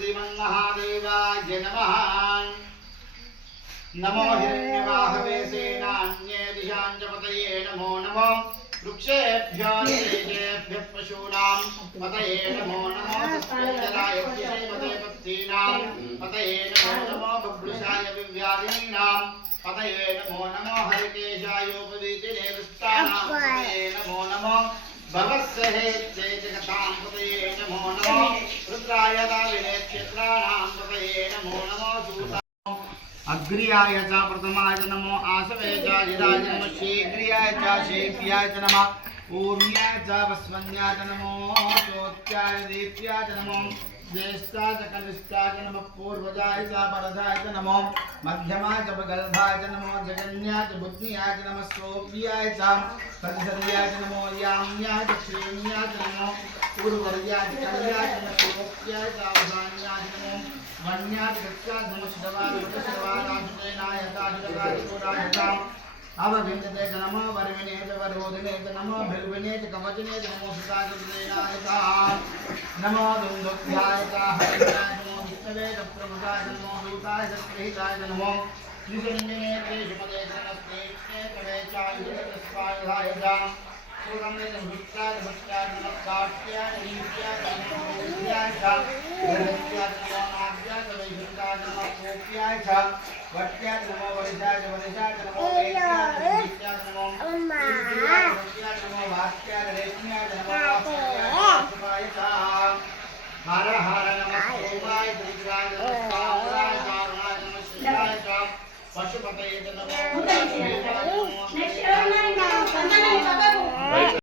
श्रीमन्महादेवाय नमः नमो हिरण्यवाहवे सेनान्ये दिशाञ्जपतये नमो नमो वृक्षेभ्यो निजेभ्यः पशूनां पतये नमो नमो तस्मैजलाय श्रीमते पत्नीनां पतये नमो नमो बभ्रुषाय विव्याधिनीनां पतये नमो नमो हरिकेशायोपवीतिने दुष्टानां पतये नमो नमो भवस्सहे जगतां पतये नमो नमो रुद्राय दाविने क्षेत्राणां पतये नमो नमो सूता अग्र्याय च प्रथमाय नमो आसवे च यदाय नमो शीघ्रियाय च शेप्याय च नमः ऊर्म्याय च वस्मन्याय च नमो चोत्याय दीप्याय च नमो ज्येष्ठाय च कनिष्ठाय च नमः पूर्वजाय च परधाय च नमो मध्यमाय च गलधाय च नमो जगन्याय च बुद्ध्याय च नमः सोप्याय च परिसर्याय च नमो याम्याय च श्रेण्याय च नमो पूर्वर्याय च कल्याय च नमः सोप्याय च अवधान्याय च नमो वन्याय च गत्याय च नमः शिवाय अवविन्दते च नमो वर्मिणे च वरोधिने च नमो भिर्विणे च कवचने च नमो सुताय च नमो दुन्दुभ्याय च हरिणाय नमो विष्णवे च प्रमुखाय च नमो दूताय च प्रीताय च नमो त्रिशून्ये त्रिशुपदे च नमस्ते कवे च स्वाहाय च सुगन्धे च भुक्ताय च भक्त्याय च नमस्कार्त्याय च नीत्याय च नमोत्याय च वरत्याय च नमो नाभ्याय च वैभृताय च नमो कोप्याय च वट्याय च नमो वरिषाय च वरिषाय च नमो वेद्याय च नमो ईश्वराय च नमो भास्याय च रेत्याय च नमो वासुदेवाय च हर हर नमः सोमाय च रुद्राय च नमः कामराय च अरुणाय च नमः शिवाय च पशुपतये च नमो